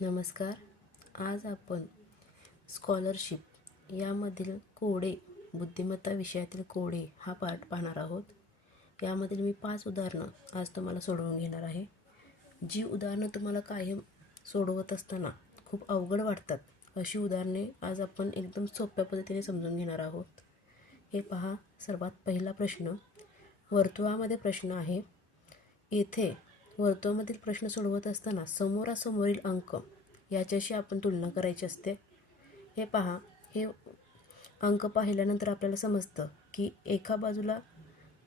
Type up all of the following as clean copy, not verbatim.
नमस्कार. आज आपण स्कॉलरशिप यामधील कोडे, बुद्धिमत्ता विषयातील कोडे हा पार्ट पाहणार आहोत. यामधील मी 5 उदाहरणं आज तुम्हाला सोडवून घेणार आहे. जी उदाहरणं तुम्हाला कायम सोडवत असताना खूप अवघड वाटतात, अशी उदाहरणे आज आपण एकदम सोप्या पद्धतीने समजून घेणार आहोत. हे पहा, सर्वात पहिला प्रश्न. वर्तुळामध्ये प्रश्न आहे. येथे वर्तुळामधील प्रश्न सोडवत असताना समोरासमोरील अंक याच्याशी आपण तुलना करायची असते. हे पहा, हे अंक पाहिल्यानंतर आपल्याला समजतं की एका बाजूला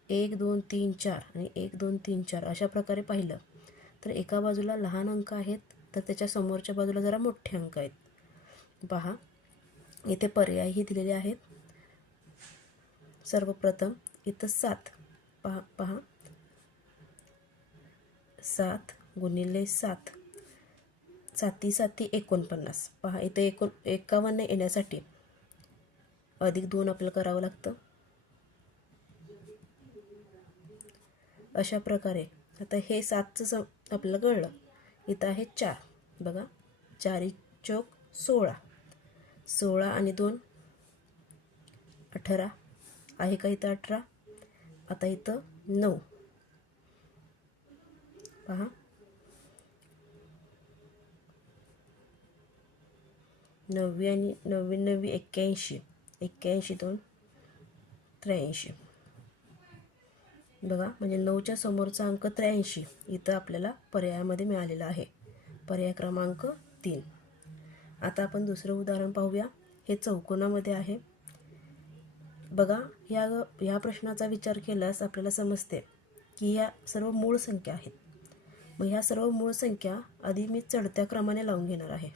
1 2 3 4 आणि 1 2 3 4 अशा प्रकारे पाहिलं तर एका बाजूला लहान अंक आहेत, तर त्याच्या समोरच्या बाजूला जरा मोठे अंक आहेत. पहा, इथे पर्यायही दिलेले आहेत. सर्वप्रथम इथं 7 पहा 7 गुणिले 7, 7 7 49. पहा, इथे 51 येण्यासाठी अधिक 2 आपल्याला करावं लागतं. अशा प्रकारे आता हे 7चं आपल्याला कळलं. इथं आहे 4. बघा, 4 चौक 16, 16 आणि 2 18 आहे का इथं 18. आता इथं 9. पहा, 9 आणि 9 81, 81 2 83. बघा, म्हणजे 9च्या समोरचा अंक 83 इथं आपल्याला पर्यायामध्ये मिळालेला आहे. पर्याय क्रमांक 3. आता आपण दुसरं उदाहरण पाहूया. हे चौकोनामध्ये आहे. बघा, ह्या प्रश्नाचा विचार केल्यास आपल्याला समजते की ह्या सर्व मूळ संख्या आहेत. मग ह्या सर्व मूळ संख्या आधी मी चढत्या क्रमाने लावून घेणार आहे.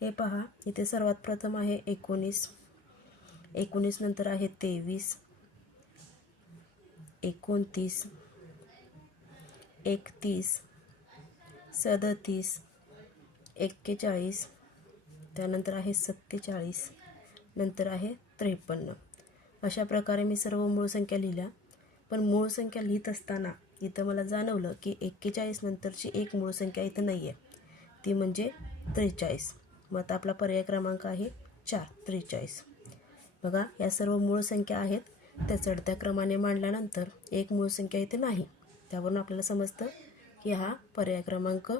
हे पहा, इथे सर्वात प्रथम आहे 19, 19 नंतर आहे 23, 29, 31, 37, 41, त्यानंतर आहे 47, नंतर आहे 53. अशा प्रकारे मी सर्व मूळ संख्या लिहिल्या. पण मूळ संख्या लिहित असताना इथं मला जाणवलं की 41 नंतरची एक मूळ संख्या इथं नाही आहे, ती म्हणजे 43. मग आता आपला पर्याय क्रमांक आहे 4, 43. बघा, या सर्व मूळ संख्या आहेत, त्या चढत्या क्रमाने मांडल्यानंतर एक मूळ संख्या इथे नाही. त्यावरून आपल्याला समजतं की हा पर्याय क्रमांक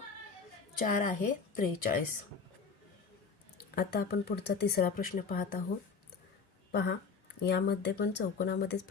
4 आहे, 43. आता आपण पुढचा तिसरा प्रश्न पाहत आहोत. पहा, यामध्ये पण चौकोनामध्येच